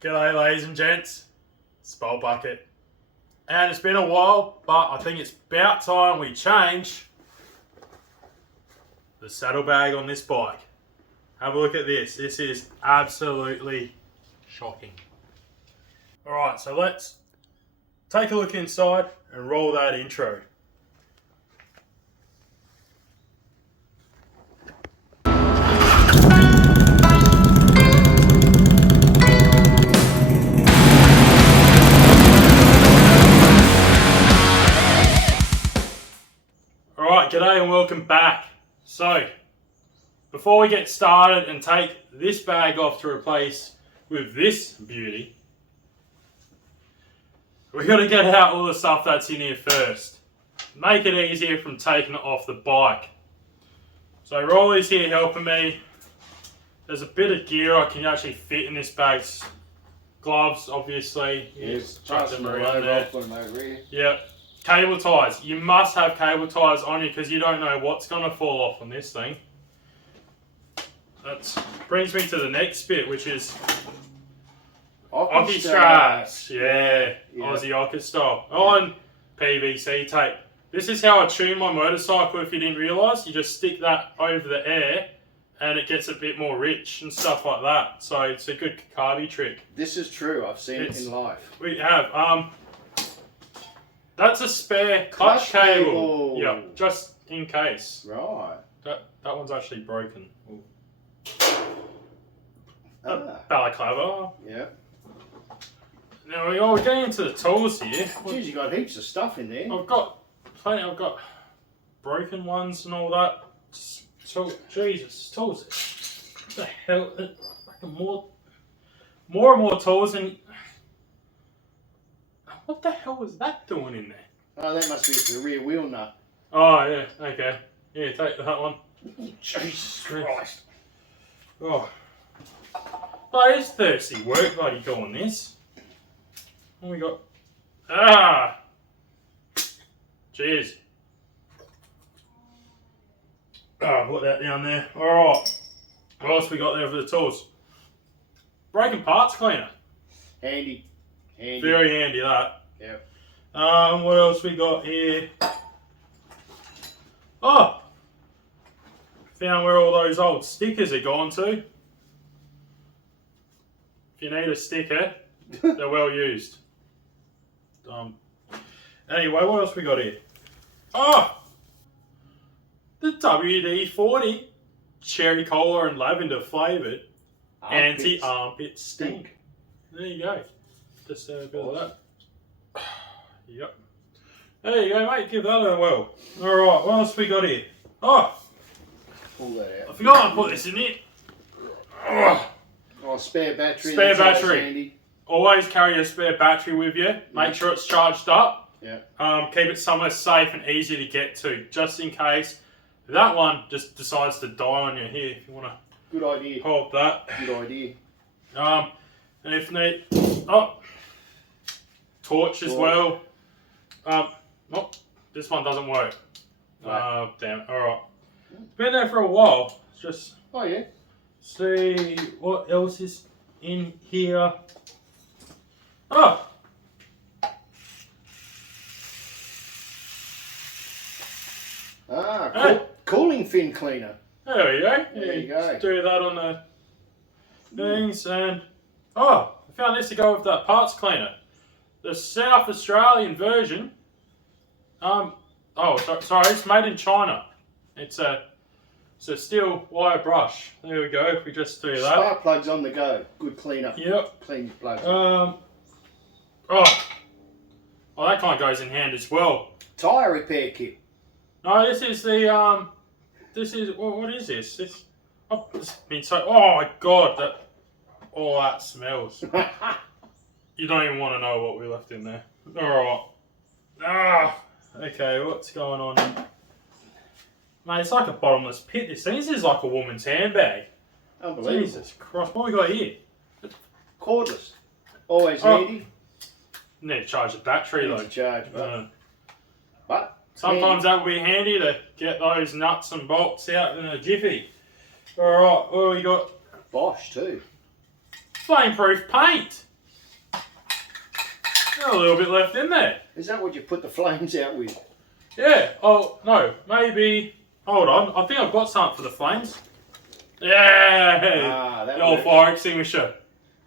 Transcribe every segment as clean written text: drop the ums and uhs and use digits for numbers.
G'day ladies and gents, Spell Bucket. And it's been a while, but I think it's about time we change the saddlebag on this bike. Have a look at this. This is absolutely shocking. Alright, so let's take a look inside and roll that intro. Alright, g'day and welcome back. So, before we get started and take this bag off to replace with this beauty, we've got to get out all the stuff that's in here first. Make it easier from taking it off the bike. So Rolly's here helping me. There's a bit of gear I can actually fit in this bag. Gloves, obviously. Yes, chuck them around there. Over here. Yep. Cable ties. You must have cable ties on you because you don't know what's going to fall off on this thing. That brings me to the next bit, which is Ocky straps. Yeah. Aussie Ocky style. On PVC tape. This is how I tune my motorcycle if you didn't realise. You just stick that over the air and it gets a bit more rich and stuff like that. So it's a good carby trick. This is true. I've seen it in life. We have. That's a spare clutch cable. Yeah, just in case. Right. That one's actually broken. Balaclava. Yeah. Now we're getting into the tools here. Jeez, you got heaps of stuff in there. I've got plenty. I've got broken ones and all that. So Jesus, tools. What the hell? More and more tools and. What the hell was that doing in there? Oh, that must be the rear wheel nut. Oh, yeah, okay. Yeah, take that one. Jesus Christ. Oh. But it's thirsty work, bloody doing this. What we got? Ah! Cheers. Oh, put that down there. Alright. What else we got there for the tools? Broken parts cleaner. Handy. Handy. Very handy, that. Yep. What else we got here? Oh! Found where all those old stickers are gone to. If you need a sticker, they're well used. Anyway, what else we got here? Oh! The WD-40 cherry cola and lavender flavoured anti-armpit stink. There you go. Just a bit of that. Yep. There you go, mate. Give that a whirl. Alright, what else we got here? Oh! Pull that out. I forgot to put this in it. Oh, spare battery. Spare battery. Always carry a spare battery with you. Make sure it's charged up. Yeah. Keep it somewhere safe and easy to get to, just in case that one just decides to die on you. Here, if you want to. Good idea. Hold that. Good idea. And if need, torch as well. Nope, this one doesn't work. Right. Damn. All right. It's been there for a while. Just yeah. see what else is in here. Oh. Cooling fin cleaner. There we go. There you go. Just do that on the things and I found this to go with that parts cleaner. The South Australian version. Sorry, it's made in China. It's a steel wire brush. There we go. If we just do that. Spark plugs on the go. Good cleaner. Yep. Clean your plugs. That kind of goes in hand as well. Tyre repair kit. No, this is the This is what is this? This. Oh, it's been so. Oh my god! That smells. You don't even want to know what we left in there. Alright. Okay, what's going on? Mate, it's like a bottomless pit. This thing. This is like a woman's handbag. Unbelievable. Jesus Christ. What we got here? Cordless. Always handy. Need to charge the battery though. Need to charge, but sometimes that would be handy to get those nuts and bolts out in a jiffy. Alright, what do we got? Bosch too. Flameproof paint. Got a little bit left in there. Is that what you put the flames out with? Yeah. Oh, no. Maybe. Hold on. I think I've got something for the flames. Yeah. That The old works. fire extinguisher.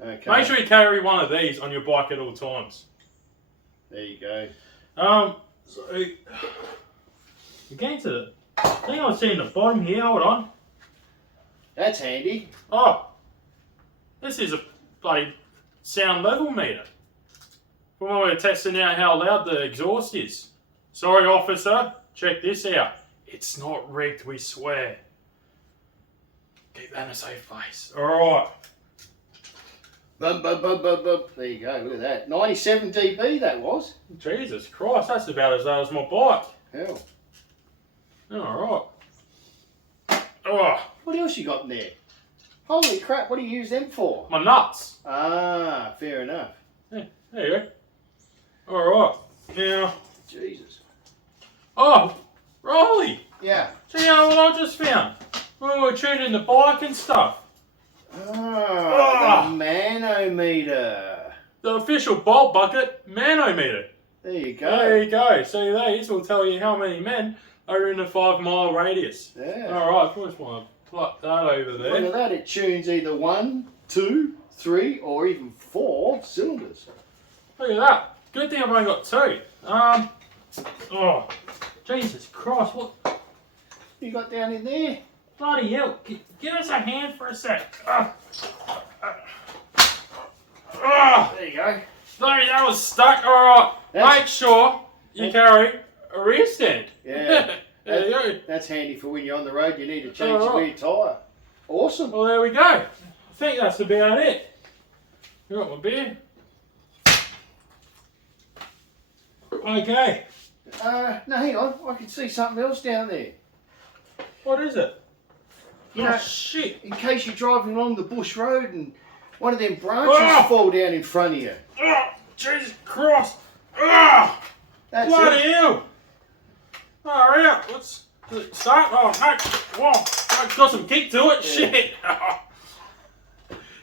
Okay. Make sure you carry one of these on your bike at all times. There you go. So we're getting to the thing I see in the bottom here. Hold on. That's handy. Oh, this is a bloody sound level meter. From when we were testing out how loud the exhaust is. Sorry, officer. Check this out. It's not rigged, we swear. Keep that in a safe place. Alright. Bum, bum, bum, bum, bum. There you go, look at that. 97 dB that was. Jesus Christ, that's about as loud as my bike. Hell. Alright. Oh, What else you got in there? Holy crap, what do you use them for? my nuts. Ah, fair enough. Yeah, there you go. Alright. Now, Jesus. oh, Rolly. Yeah. See how what I just found? When we were tuning the bike and stuff. Ah, the manometer. The official bolt bucket manometer. There you go. There you go. See, these will tell you how many men are in a 5 mile radius. Yeah. Alright, first want to pluck that over Look there. at that, it tunes either 1, 2, 3, or even 4 cylinders. Look at that. Good thing I've only got 2. Oh, Jesus Christ, what? You got down in there? Bloody hell. Give us a hand for a sec. There you go. Sorry, that was stuck. Alright, That's- make sure you carry a rear stand. Yeah. There you go. That's handy for when you're on the road, you need to change All the right. rear tyre. Awesome. Well, there we go. I think that's about it. You got my beer? Okay. No, hang on. I can see something else down there. What is it? You Oh, know, shit. in case you're driving along the bush road and one of them branches Ah! fall down in front of you. Oh, Jesus Christ. Ah, That's bloody it. hell. Alright, let's start. Oh, no. Whoa, it's got some kick to it. Yeah. Shit.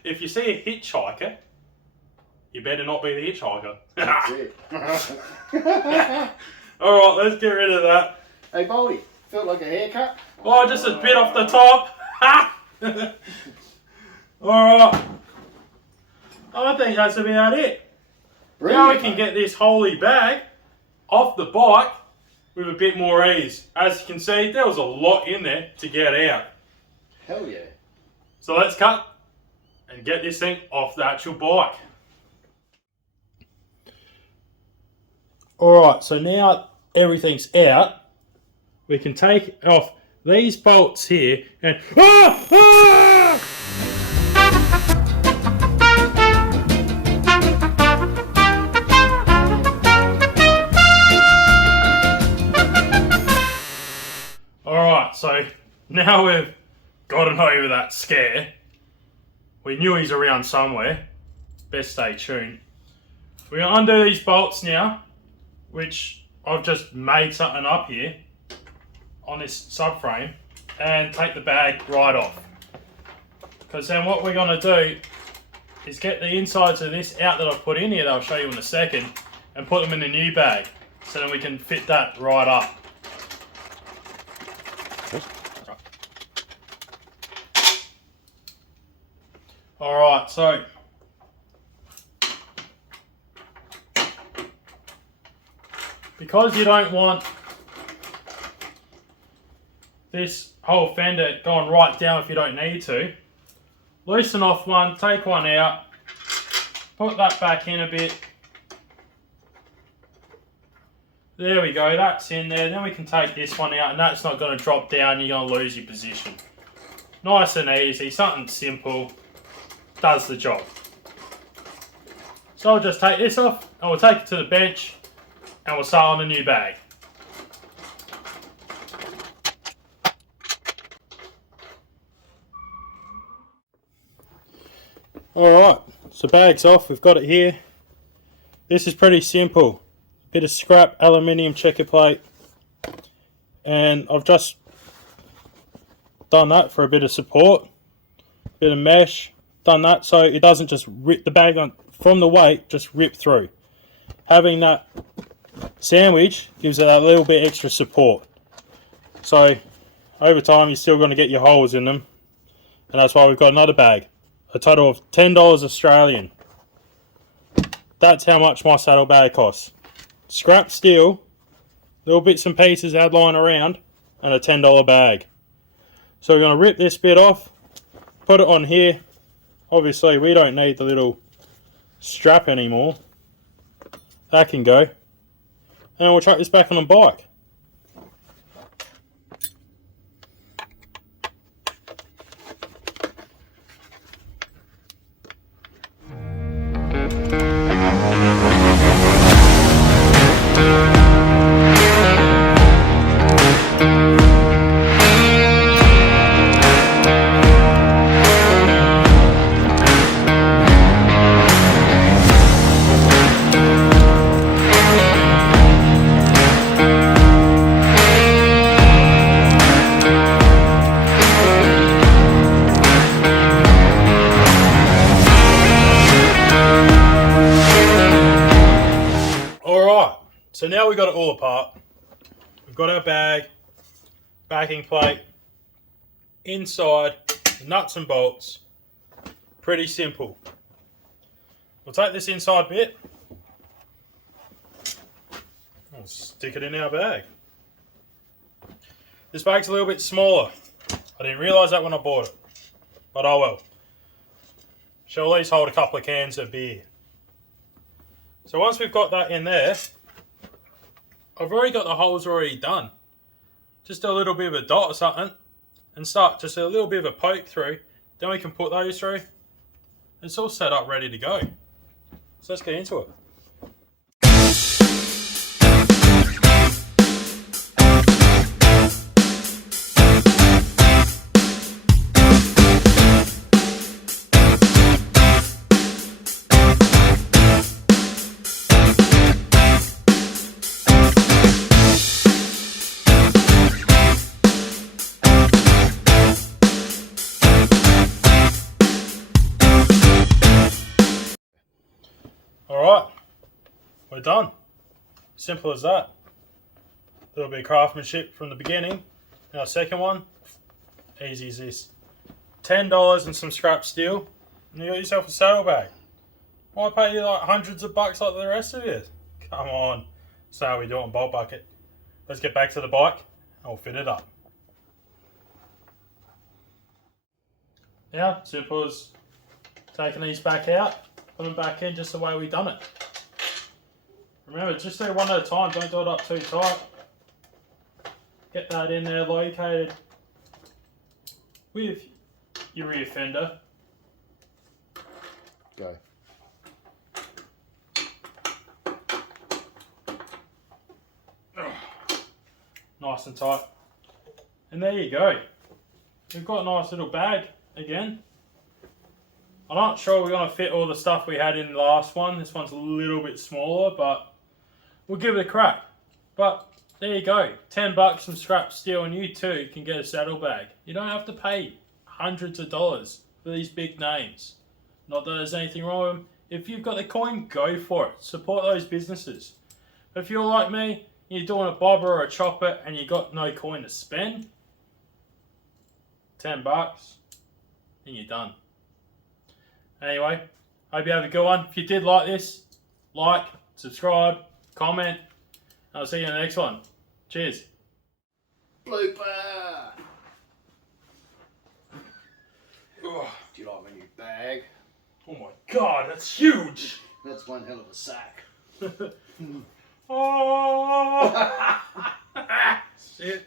If you see a hitchhiker, you better not be the hitchhiker. That's it. Alright, let's get rid of that. Hey, Baldy, felt like a haircut? Oh, just a bit off the top. Alright. I think that's about it. Now we can get this holy bag off the bike with a bit more ease. As you can see, there was a lot in there to get out. Hell yeah. So let's cut and get this thing off the actual bike. Alright, so now everything's out, we can take off these bolts here and... Alright, so now we've gotten over that scare. We knew he's around somewhere. Best stay tuned. We're going to undo these bolts now, which I've just made something up here on this subframe, and take the bag right off. Because then what we're going to do is get the insides of this out that I've put in here, that I'll show you in a second, and put them in the new bag, so then we can fit that right up. Alright, so because you don't want this whole fender going right down if you don't need to, loosen off one, take one out, put that back in a bit. There we go, that's in there. Then we can take this one out and that's not going to drop down, you're going to lose your position. Nice and easy, something simple, does the job. So I'll just take this off and we'll take it to the bench and we'll start on the new bag. Alright, so bag's off, we've got it here. This is pretty simple. Bit of scrap aluminium checker plate, and I've just done that for a bit of support, bit of mesh, done that so it doesn't just rip the bag on from the weight, just rip through. having that sandwich gives it that little bit extra support. So over time you're still going to get your holes in them, and that's why we've got another bag. A total of $10 Australian. That's how much my saddlebag costs. Scrap steel, little bits and pieces out lying around, and a $10 bag. So we're going to rip this bit off, put it on here. Obviously we don't need the little strap anymore. That can go. And we'll chuck this back on the bike. So now we've got it all apart. We've got our bag, backing plate, inside, the nuts and bolts. Pretty simple. We'll take this inside bit, we'll stick it in our bag. This bag's a little bit smaller. I didn't realise that when I bought it, but oh well. Shall at least hold a couple of cans of beer. So once we've got that in there, I've already got the holes already done. Just a little bit of a dot or something, and start just a little bit of a poke through. Then we can put those through. It's all set up, ready to go. So let's get into it. Alright, we're done. Simple as that. A little bit of craftsmanship from the beginning. Now second one, easy as this. $10 and some scrap steel, and you got yourself a saddlebag. Why pay you like hundreds of bucks like the rest of you? Come on, that's how we do it on Bolt Bucket. Let's get back to the bike and we'll fit it up. Yeah, simple as taking these back out. Put them back in just the way we've done it. Remember, just do one at a time, don't do it up too tight. Get that in there located with your rear fender. Go. Nice and tight. And there you go. We've got a nice little bag again. I'm not sure we're going to fit all the stuff we had in the last one. This one's a little bit smaller, but we'll give it a crack. But there you go. $10, some scrap steel, and you too can get a saddlebag. You don't have to pay hundreds of dollars for these big names. Not that there's anything wrong with them. If you've got the coin, go for it. Support those businesses. But if you're like me, you're doing a bobber or a chopper and you got no coin to spend, $10 and you're done. Anyway, hope you have a good one. If you did like this, like, subscribe, comment. I'll see you in the next one. Cheers. Blooper! Do you like my new bag? Oh my god, that's huge! That's one hell of a sack. Oh! Shit.